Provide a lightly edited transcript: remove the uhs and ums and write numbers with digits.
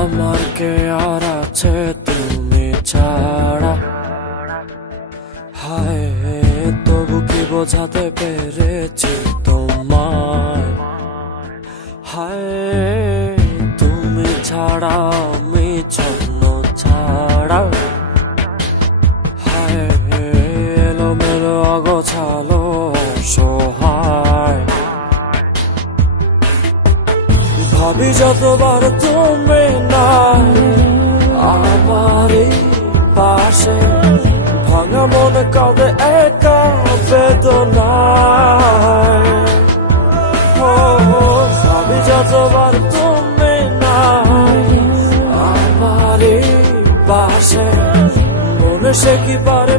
আমার কে আর আছে তুমি ছাড়া, হায় তবু কি বোঝাতে পেরেছি তোমায়, হায় তুমি ছাড়া আমি ছন্ন ছাড়া, হায় এলোমেলো অগোছালো অসহায়। ভাবি যতবার তুমি নাই আমারই পাশে, ভাঙা মনে কাঁদে একা বেদনায়। ভাবি যতবার তুমি নাই আমারই পাশে, মনে সে কি পারে